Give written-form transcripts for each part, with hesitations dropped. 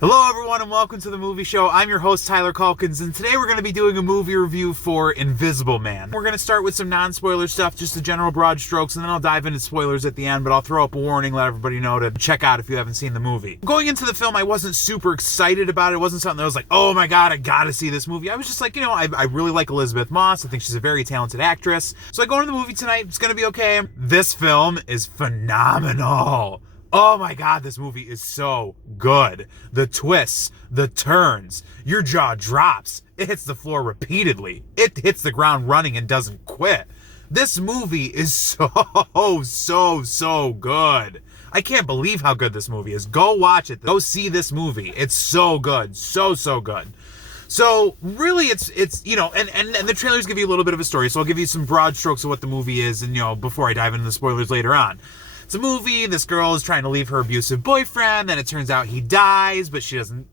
Hello everyone and welcome to the movie show. I'm your host Tyler Calkins, and today we're going to be doing a movie review for Invisible Man. We're going to start with some non-spoiler stuff, just the general broad strokes, and then I'll dive into spoilers at the end, but I'll throw up a warning, let everybody know to check out if you haven't seen the movie. Going into the film, I wasn't super excited about it. It wasn't something that was like, oh my god, I gotta see this movie. I was just like, I really like Elisabeth Moss. I think she's a very talented actress. So I go into the movie tonight, it's going to be okay. This film is phenomenal. Oh my god, this movie is so good. The twists, the turns, your jaw drops. It hits the floor repeatedly. It hits the ground running and doesn't quit. This movie is so good. I can't believe how good this movie is. Go watch it. Go see this movie. It's so good. So good. So really it's and the trailers give you a little bit of a story, so I'll give you some broad strokes of what the movie is and before I dive into the spoilers later on. It's a movie, this girl is trying to leave her abusive boyfriend, then it turns out he dies, but she doesn't,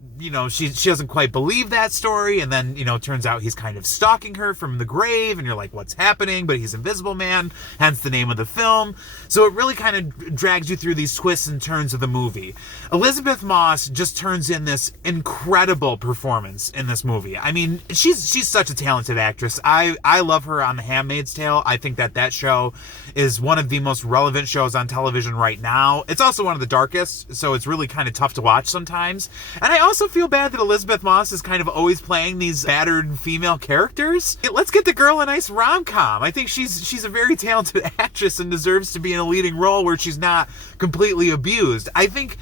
she doesn't quite believe that story, and then, it turns out he's kind of stalking her from the grave, and you're like, what's happening? But he's Invisible Man, hence the name of the film. So it really kind of drags you through these twists and turns of the movie. Elisabeth Moss just turns in this incredible performance in this movie. I mean, she's such a talented actress. I love her on The Handmaid's Tale. I think that show is one of the most relevant shows on television right now. It's also one of the darkest, so it's really kind of tough to watch sometimes. And I also feel bad that Elisabeth Moss is kind of always playing these battered female characters. Let's get the girl a nice rom-com. I think she's a very talented actress and deserves to be in a leading role where she's not completely abused. I think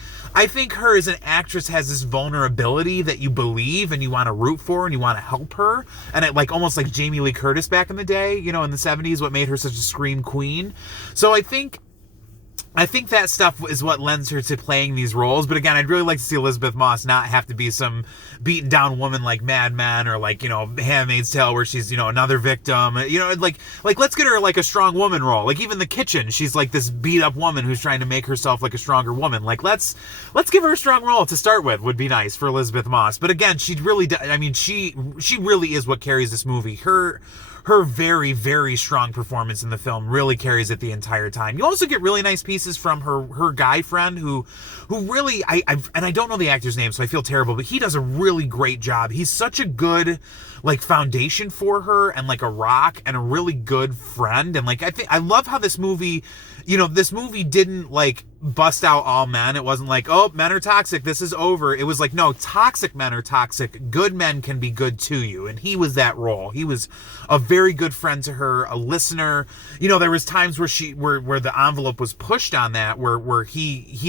her as an actress has this vulnerability that you believe and you want to root for and you want to help her. And it almost like Jamie Lee Curtis back in the day, in the 70s, what made her such a scream queen. So I think that stuff is what lends her to playing these roles. But again, I'd really like to see Elisabeth Moss not have to be some beaten down woman like Mad Men or Handmaid's Tale where she's, another victim. Let's get her a strong woman role. Even The Kitchen, she's this beat up woman who's trying to make herself a stronger woman. Let's give her a strong role to start with would be nice for Elisabeth Moss. But again, she really is what carries this movie. Her very, very strong performance in the film really carries it the entire time. You also get really nice pieces from her guy friend who really, I don't know the actor's name, so I feel terrible, but he does a really great job. He's such a good, foundation for her and a rock and a really good friend. And I love how this movie, this movie didn't bust out all men. It wasn't oh, men are toxic, this is over. It was no, toxic men are toxic. Good men can be good to you. And he was that role. He was a very good friend to her, a listener. There was times where the envelope was pushed on that, where he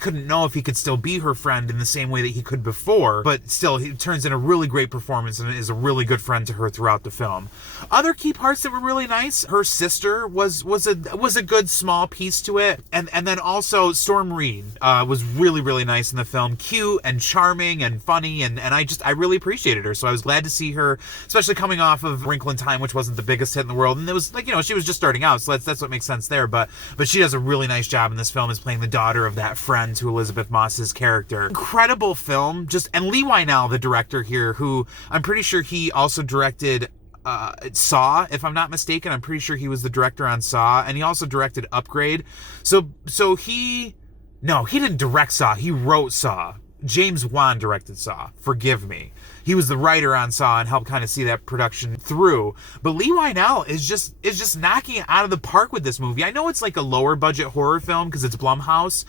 couldn't know if he could still be her friend in the same way that he could before, but still he turns in a really great performance and is a really good friend to her throughout the film. Other key parts that were really nice, her sister was a good small piece to it, and then also Storm Reed was really, really nice in the film, cute and charming and funny, and I really appreciated her. So I was glad to see her, especially coming off of Wrinkle in Time, which wasn't the biggest hit in the world, and it was she was just starting out, so that's what makes sense there. But she does a really nice job in this film as playing the daughter of that friend to Elisabeth Moss's character. Incredible film, and Lee Whannell, the director here, who I'm pretty sure he also directed Saw, if I'm not mistaken. I'm pretty sure he was the director on Saw, and he also directed Upgrade. So he didn't direct Saw, he wrote Saw. James Wan directed Saw, forgive me. He was the writer on Saw and helped kind of see that production through. But Lee Whannell is just knocking it out of the park with this movie. I know it's a lower budget horror film because it's Blumhouse,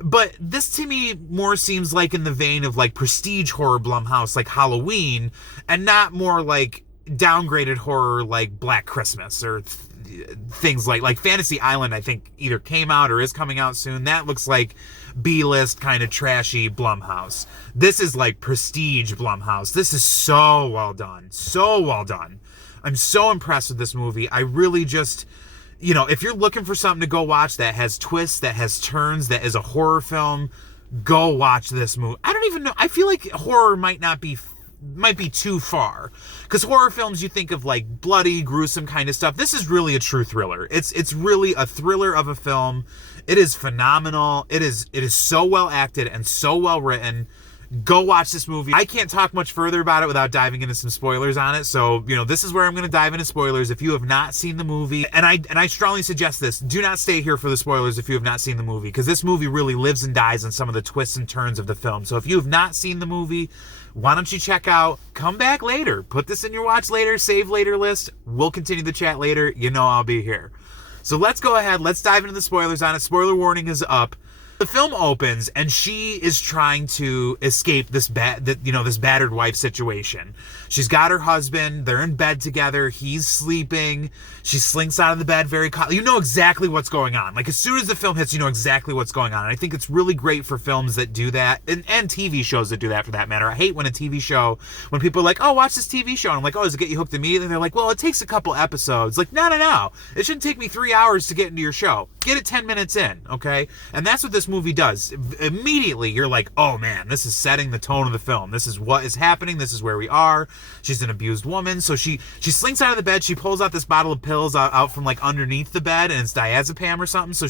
but this to me more seems in the vein of prestige horror Blumhouse, like Halloween, and not more downgraded horror like Black Christmas or things like Fantasy Island. I think either came out or is coming out soon. That looks like B-list kind of trashy Blumhouse. This is prestige Blumhouse. This is so well done. I'm so impressed with this movie. I really just, if you're looking for something to go watch that has twists, that has turns, that is a horror film, go watch this movie. I don't even know. I feel like horror might be too far, because horror films, you think of bloody, gruesome kind of stuff. This is really a true thriller. It's really a thriller of a film. It is phenomenal. It is so well acted and so well written. Go watch this movie. I can't talk much further about it without diving into some spoilers on it. So, this is where I'm going to dive into spoilers. If you have not seen the movie, and I strongly suggest this, do not stay here for the spoilers if you have not seen the movie, because this movie really lives and dies on some of the twists and turns of the film. So if you have not seen the movie, why don't you check out, come back later, put this in your watch later, save later list. We'll continue the chat later. I'll be here. So let's go ahead. Let's dive into the spoilers on it. Spoiler warning is up. The film opens and she is trying to escape this battered wife situation. She's got her husband. They're in bed together. He's sleeping. She slinks out of the bed very calmly. You know exactly what's going on. Like, as soon as the film hits, you know exactly what's going on. And I think it's really great for films that do that, and TV shows that do that, for that matter. I hate when when people are like, oh, watch this TV show. And I'm like, oh, does it get you hooked immediately? And they're like, well, it takes a couple episodes. Like, no. It shouldn't take me 3 hours to get into your show. Get it 10 minutes in, okay? And that's what this movie does. Immediately, you're like, oh man, this is setting the tone of the film. This is what is happening. This is where we are. She's an abused woman. So she slinks out of the bed. She pulls out this bottle of pills out from like underneath the bed, and it's diazepam or something. So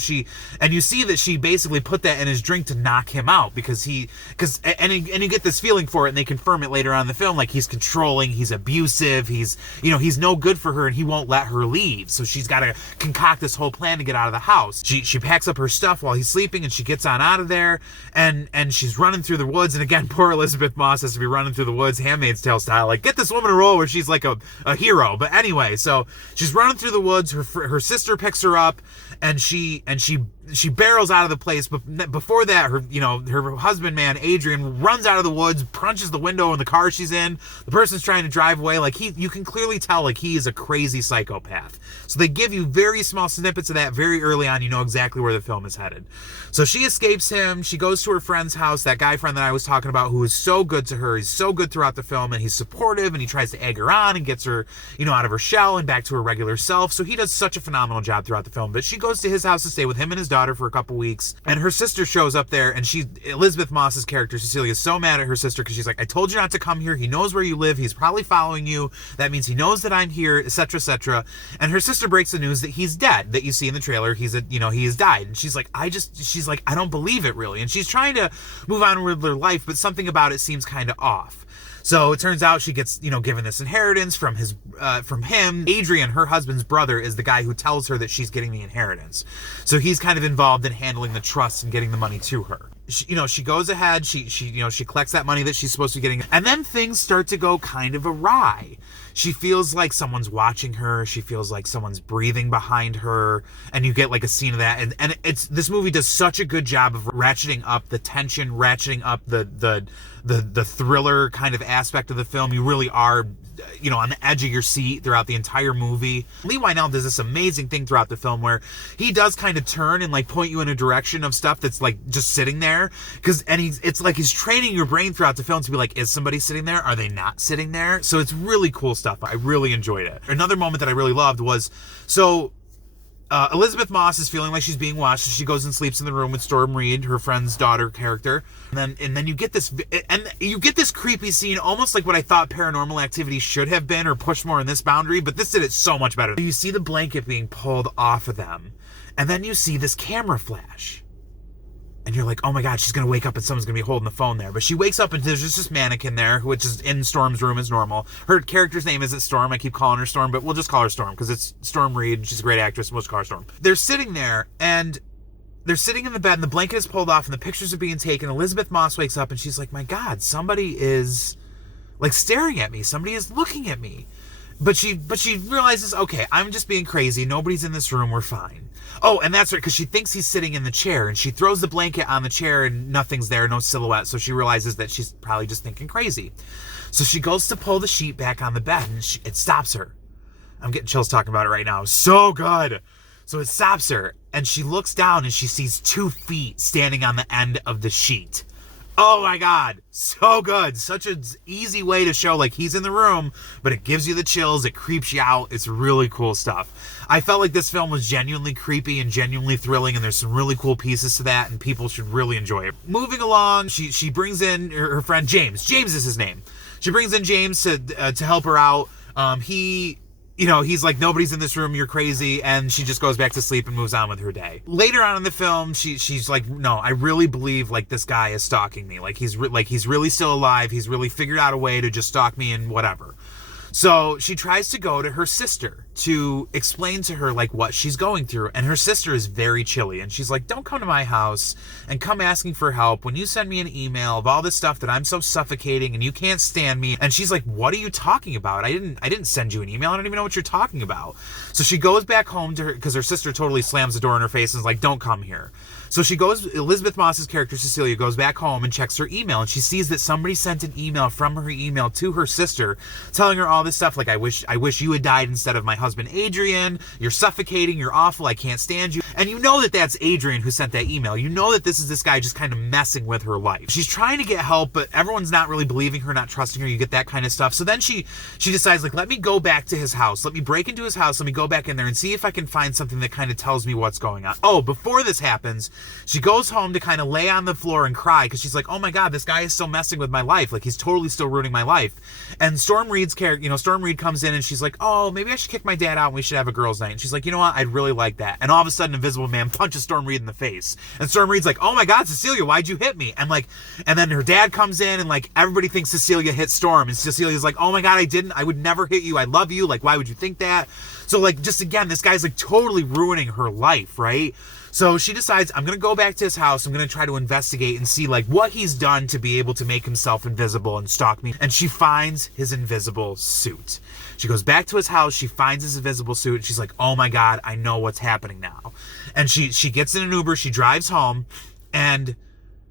and you see that she basically put that in his drink to knock him out, and you get this feeling for it, and they confirm it later on in the film. Like, he's controlling, he's abusive, he's no good for her, and he won't let her leave. So she's got to concoct this whole plan to get out of the house. She packs up her stuff while he's sleeping, and she gets on out of there, and she's running through the woods. And again, poor Elisabeth Moss has to be running through the woods, Handmaid's Tale style. Like, get this woman a role where she's like a hero. But anyway, so she's running through the woods. Her sister picks her up, and she barrels out of the place. But before that, her husband, man, Adrian, runs out of the woods, punches the window in the car she's in. The person's trying to drive away. Like, you can clearly tell, like, he is a crazy psychopath. So they give you very small snippets of that very early on. You know exactly where the film is headed. So she escapes him. She goes to her friend's house, that guy friend that I was talking about, who is so good to her. He's so good throughout the film, and he's supportive, and he tries to egg her on and gets her, out of her shell and back to her regular self. So he does such a phenomenal job throughout the film. But she goes to his house to stay with him and his daughter for a couple weeks, and her sister shows up there, and Elisabeth Moss's character, Cecilia, is so mad at her sister because she's like, I told you not to come here. He knows where you live. He's probably following you. That means he knows that I'm here, etc., etc. And her sister breaks the news that he's dead, that you see in the trailer. He has died. And she's like, I don't believe it, really. And she's trying to move on with her life, but something about it seems kind of off. So it turns out she gets, given this inheritance from him. Adrian, her husband's brother, is the guy who tells her that she's getting the inheritance. So he's kind of involved in handling the trust and getting the money to her. She goes ahead, she collects that money that she's supposed to be getting, and then things start to go kind of awry. She feels like someone's watching her. She feels like someone's breathing behind her, and you get like a scene of that. And this movie does such a good job of ratcheting up the tension, ratcheting up the thriller kind of aspect of the film. You really are, on the edge of your seat throughout the entire movie. Lee Whannell does this amazing thing throughout the film where he does kind of turn and like point you in a direction of stuff that's like just sitting there. It's like he's training your brain throughout the film to be like, is somebody sitting there? Are they not sitting there? So it's really cool stuff. I really enjoyed it. Another moment that I really loved was, Elisabeth Moss is feeling like she's being watched, so she goes and sleeps in the room with Storm Reed, her friend's daughter character. And then you get this creepy scene, almost like what I thought Paranormal Activity should have been, or pushed more in this boundary, but this did it so much better. You see the blanket being pulled off of them, and then you see this camera flash. And you're like, oh my God, she's going to wake up and someone's going to be holding the phone there. But she wakes up and there's just this mannequin there, which is in Storm's room as normal. Her character's name isn't Storm. I keep calling her Storm, but we'll just call her Storm because it's Storm Reed. She's a great actress. We'll just call her Storm. They're sitting there, and they're sitting in the bed, and the blanket is pulled off, and the pictures are being taken. Elisabeth Moss wakes up, and she's like, my God, somebody is like staring at me. Somebody is looking at me. But she realizes, okay, I'm just being crazy. Nobody's in this room. We're fine. Oh, and that's right, because she thinks he's sitting in the chair, and she throws the blanket on the chair, and nothing's there, no silhouette, so she realizes that she's probably just thinking crazy. So she goes to pull the sheet back on the bed, and it stops her. I'm getting chills talking about it right now. So good. So it stops her, and she looks down, and she sees 2 feet standing on the end of the sheet. Oh my God, so good. Such an easy way to show like he's in the room, but it gives you the chills, it creeps you out. It's really cool stuff. I felt like this film was genuinely creepy and genuinely thrilling, and there's some really cool pieces to that, and people should really enjoy it. Moving along, she brings in her friend James. James is his name. She brings in James to help her out. He he's like, nobody's in this room, you're crazy, and she just goes back to sleep and moves on with her day. Later on in the film, she's like, no, I really believe like this guy is stalking me. Like he's really still alive. He's really figured out a way to just stalk me and whatever. So she tries to go to her sister to explain to her like what she's going through, and her sister is very chilly, and she's like, don't come to my house and come asking for help when you send me an email of all this stuff that I'm so suffocating and you can't stand me. And she's like, what are you talking about? I didn't send you an email. I don't even know what you're talking about. So she goes back home to her, because her sister totally slams the door in her face and is like, don't come here. So she goes, Elisabeth Moss's character Cecilia goes back home and checks her email, and she sees that somebody sent an email from her email to her sister telling her all this stuff like, I wish you had died instead of my husband Adrian. You're suffocating, you're awful, I can't stand you. And you know that that's Adrian who sent that email. You know that this is this guy just kind of messing with her life. She's trying to get help, but everyone's not really believing her, not trusting her. You get that kind of stuff. So then she decides, like, let me go back to his house. Let me break into his house. Let me go back in there and see if I can find something that kind of tells me what's going on. Oh, before this happens, she goes home to kind of lay on the floor and cry because she's like, oh my God, this guy is still messing with my life. Like, he's totally still ruining my life. And Storm Reed's character, Storm Reed comes in and she's like, oh, maybe I should kick my dad out and we should have a girls' night. And she's like, you know what? I'd really like that. And all of a sudden, Invisible Man punches Storm Reed in the face. And Storm Reed's like, oh my God, Cecilia, why'd you hit me? And then her dad comes in and like everybody thinks Cecilia hit Storm. And Cecilia's like, oh my God, I didn't. I would never hit you. I love you. Like, why would you think that? So like, just again, this guy's like totally ruining her life, right? So she decides, I'm going to go back to his house. I'm going to try to investigate and see like what he's done to be able to make himself invisible and stalk me. And she finds his invisible suit. She goes back to his house. She finds his invisible suit. And she's like, oh my God, I know what's happening now. And she gets in an Uber. She drives home. And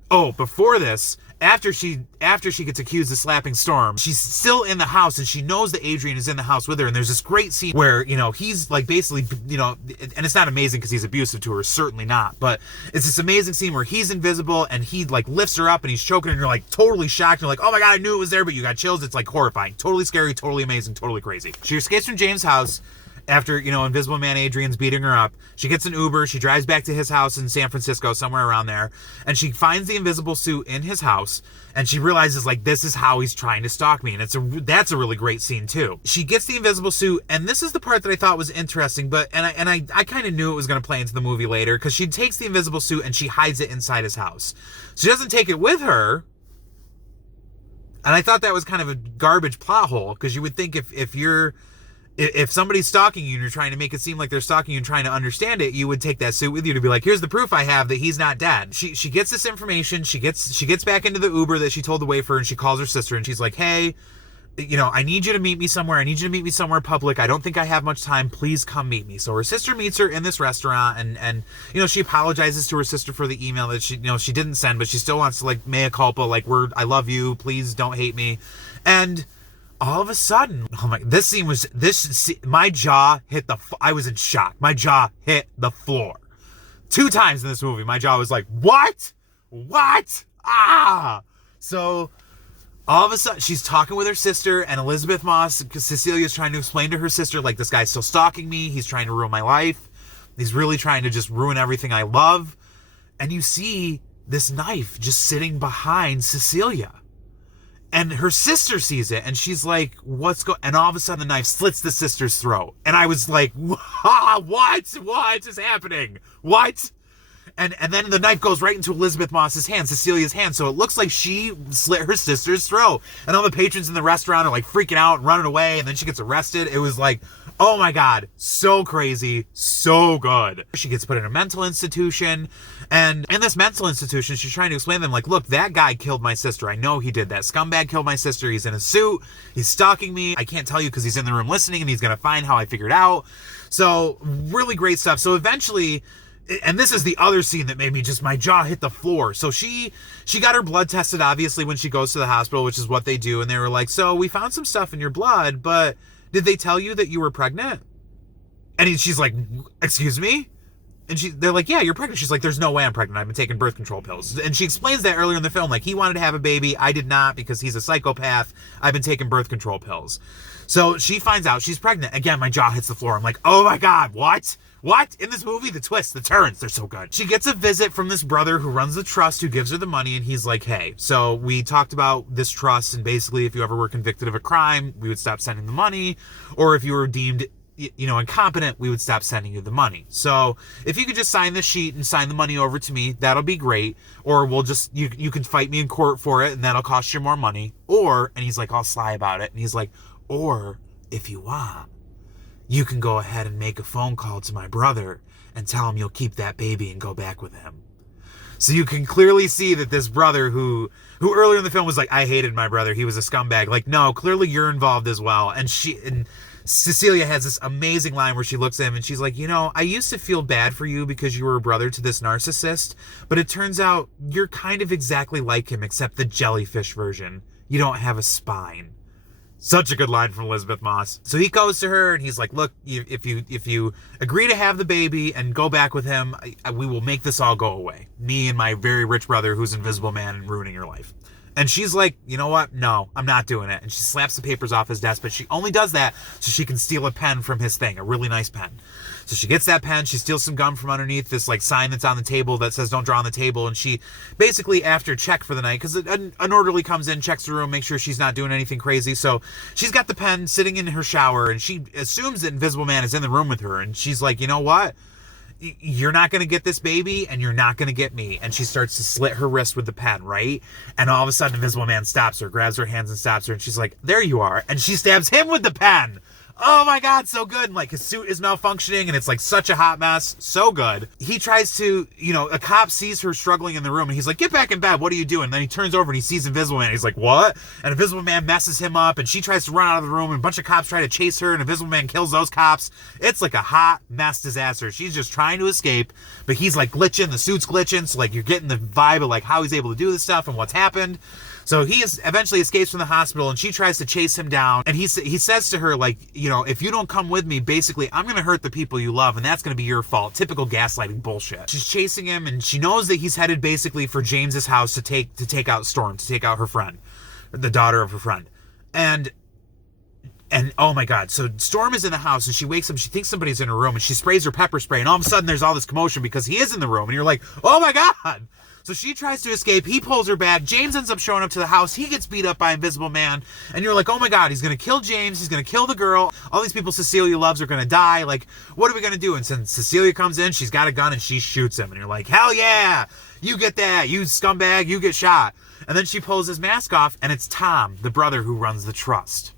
before this, after she gets accused of slapping Storm, she's still in the house and she knows that Adrian is in the house with her. And there's this great scene where, he's like basically, and it's not amazing because he's abusive to her, certainly not, but it's this amazing scene where he's invisible and he like lifts her up and he's choking her and you're like totally shocked. You're like, oh my God, I knew it was there, but you got chills. It's like horrifying, totally scary, totally amazing, totally crazy. She escapes from James' house. After, Invisible Man Adrian's beating her up, she gets an Uber, she drives back to his house in San Francisco, somewhere around there, and she finds the invisible suit in his house, and she realizes, like, this is how he's trying to stalk me, and that's a really great scene, too. She gets the invisible suit, and this is the part that I thought was interesting, I kind of knew it was going to play into the movie later, because she takes the invisible suit and she hides it inside his house. She doesn't take it with her, and I thought that was kind of a garbage plot hole, because you would think if somebody's stalking you and you're trying to make it seem like they're stalking you and trying to understand it, you would take that suit with you to be like, here's the proof I have that he's not dead. She gets this information. She gets back into the Uber that she told to wait for, and she calls her sister and she's like, hey, I need you to meet me somewhere. I need you to meet me somewhere public. I don't think I have much time. Please come meet me. So her sister meets her in this restaurant and she apologizes to her sister for the email that she didn't send, but she still wants to like mea culpa, like I love you. Please don't hate me. And all of a sudden, my jaw hit I was in shock. My jaw hit the floor. 2 times in this movie, my jaw was like, what? So all of a sudden, she's talking with her sister, and Elisabeth Moss, because Cecilia's trying to explain to her sister, like, this guy's still stalking me. He's trying to ruin my life. He's really trying to just ruin everything I love. And you see this knife just sitting behind Cecilia. And her sister sees it, and she's like, and all of a sudden the knife slits the sister's throat. And I was like, what is happening? What? And then the knife goes right into Elisabeth Moss's hand, Cecilia's hand. So it looks like she slit her sister's throat. And all the patrons in the restaurant are like freaking out and running away. And then she gets arrested. It was like, oh my God, so crazy, so good. She gets put in a mental institution. And in this mental institution, she's trying to explain to them, like, look, that guy killed my sister. I know he did. That scumbag killed my sister. He's in a suit. He's stalking me. I can't tell you because he's in the room listening and he's going to find how I figured out. So really great stuff. So eventually, and this is the other scene that made me my jaw hit the floor. So she got her blood tested, obviously, when she goes to the hospital, which is what they do. And they were like, so we found some stuff in your blood, but did they tell you that you were pregnant? And she's like, excuse me? And they're like, yeah, you're pregnant. She's like, there's no way I'm pregnant. I've been taking birth control pills. And she explains that earlier in the film. Like, he wanted to have a baby. I did not because he's a psychopath. I've been taking birth control pills. So she finds out she's pregnant. Again, my jaw hits the floor. I'm like, oh my God, what? What? In this movie, the twists, the turns, they're so good. She gets a visit from this brother who runs the trust, who gives her the money, and he's like, hey, so we talked about this trust, and basically if you ever were convicted of a crime, we would stop sending the money, or if you were deemed incompetent, we would stop sending you the money. So if you could just sign the sheet and sign the money over to me, that'll be great. Or we'll just, you can fight me in court for it and that'll cost you more money. Or, and he's like all sly about it. And he's like, or if you want, you can go ahead and make a phone call to my brother and tell him you'll keep that baby and go back with him. So you can clearly see that this brother who earlier in the film was like, I hated my brother, he was a scumbag. Like, no, clearly you're involved as well. And Cecilia has this amazing line where she looks at him and she's like, I used to feel bad for you because you were a brother to this narcissist, but it turns out you're kind of exactly like him, except the jellyfish version. You don't have a spine. Such a good line from Elisabeth Moss. So he goes to her and he's like, look, if you agree to have the baby and go back with him, we will make this all go away. Me and my very rich brother who's Invisible Man and ruining your life. And she's like, you know what? No, I'm not doing it. And she slaps the papers off his desk, but she only does that so she can steal a pen from his thing, a really nice pen. So she gets that pen, she steals some gum from underneath this sign that's on the table that says don't draw on the table, and she basically, after check for the night, because an orderly comes in, checks the room, makes sure she's not doing anything crazy, so she's got the pen sitting in her shower, and she assumes that Invisible Man is in the room with her, and she's like, you know what? You're not going to get this baby and you're not going to get me. And she starts to slit her wrist with the pen, right? And all of a sudden, Invisible Man stops her, grabs her hands and stops her. And she's like, there you are. And she stabs him with the pen. Oh my God, so good. And his suit is malfunctioning and it's such a hot mess. So good. He tries to, a cop sees her struggling in the room and he's like, get back in bed. What are you doing? And then he turns over and he sees Invisible Man. He's like, what? And Invisible Man messes him up and she tries to run out of the room and a bunch of cops try to chase her and Invisible Man kills those cops. It's like a hot mess disaster. She's just trying to escape, but he's glitching. The suit's glitching. So you're getting the vibe of how he's able to do this stuff and what's happened. So he eventually escapes from the hospital and she tries to chase him down. And he says to her, if you don't come with me, basically, I'm going to hurt the people you love and that's going to be your fault. Typical gaslighting bullshit. She's chasing him and she knows that he's headed basically for James's house to take out Storm, to take out her friend, the daughter of her friend. And oh my God, so Storm is in the house and she wakes up, she thinks somebody's in her room and she sprays her pepper spray and all of a sudden there's all this commotion because he is in the room and you're like, oh my God. So she tries to escape. He pulls her back. James ends up showing up to the house. He gets beat up by Invisible Man. And you're like, oh my God, he's going to kill James. He's going to kill the girl. All these people Cecilia loves are going to die. What are we going to do? And since Cecilia comes in, she's got a gun and she shoots him. And you're like, hell yeah, you get that. You scumbag, you get shot. And then she pulls his mask off and it's Tom, the brother who runs the trust.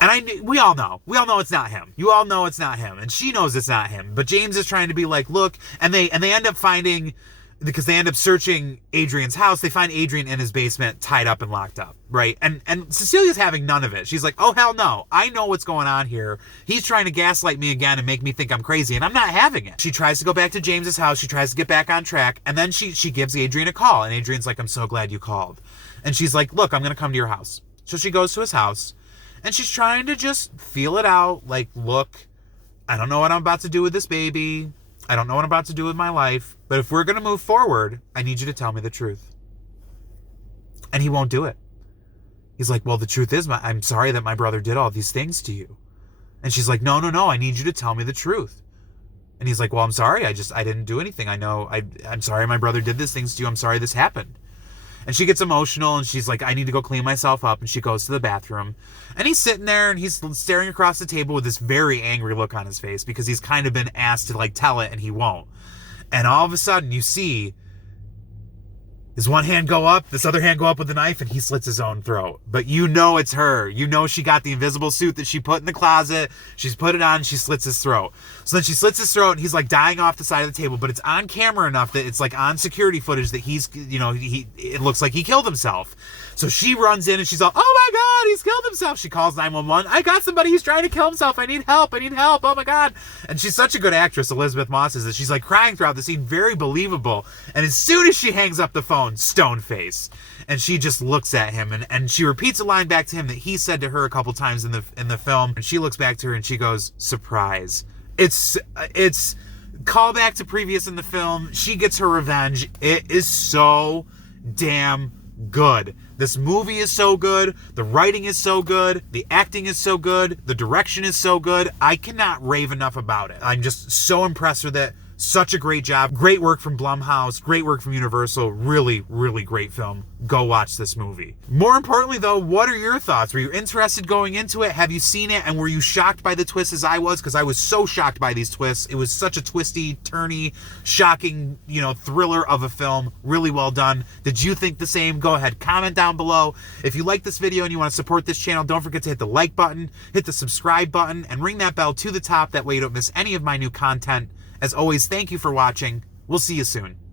And we all know it's not him. You all know it's not him. And she knows it's not him. But James is trying to be like, look, and they end up finding, because they end up searching Adrian's house, they find Adrian in his basement, tied up and locked up, right? And Cecilia's having none of it. She's like, oh, hell no. I know what's going on here. He's trying to gaslight me again and make me think I'm crazy, and I'm not having it. She tries to go back to James's house. She tries to get back on track, and then she gives Adrian a call, and Adrian's like, I'm so glad you called. And she's like, look, I'm going to come to your house. So she goes to his house. And she's trying to just feel it out. Look, I don't know what I'm about to do with this baby. I don't know what I'm about to do with my life. But if we're going to move forward, I need you to tell me the truth. And he won't do it. He's like, well, the truth is, I'm sorry that my brother did all these things to you. And she's like, no, I need you to tell me the truth. And he's like, well, I'm sorry. I didn't do anything. I'm sorry my brother did these things to you. I'm sorry this happened. And she gets emotional and she's like, I need to go clean myself up. And she goes to the bathroom. And he's sitting there and he's staring across the table with this very angry look on his face because he's kind of been asked to tell it and he won't. And all of a sudden you see his one hand go up, this other hand go up with the knife, and he slits his own throat. But it's her. She got the invisible suit that she put in the closet. She's put it on, and she slits his throat. So then she slits his throat, and he's dying off the side of the table, but it's on camera enough that it's on security footage that he's, it looks like he killed himself. So she runs in and she's all, oh my God, he's killed himself. She calls 911. I got somebody who's trying to kill himself. I need help. Oh my God. And she's such a good actress, Elisabeth Moss is, that she's crying throughout the scene, very believable. And as soon as she hangs up the phone, stone face. And she just looks at him and she repeats a line back to him that he said to her a couple times in the film. And she looks back to her and she goes, surprise. It's callback to previous in the film. She gets her revenge. It is so damn good. This movie is so good. The writing is so good. The acting is so good. The direction is so good. I cannot rave enough about it. I'm just so impressed with it. Such a great job. Great work from Blumhouse. Great work from Universal. Really, really great film. Go watch this movie. More importantly, though, what are your thoughts? Were you interested going into it? Have you seen it? And were you shocked by the twists as I was? Because I was so shocked by these twists. It was such a twisty, turny, shocking, thriller of a film. Really well done. Did you think the same? Go ahead. Comment down below. If you like this video and you want to support this channel, don't forget to hit the like button, hit the subscribe button, and ring that bell to the top. That way you don't miss any of my new content. As always, thank you for watching. We'll see you soon.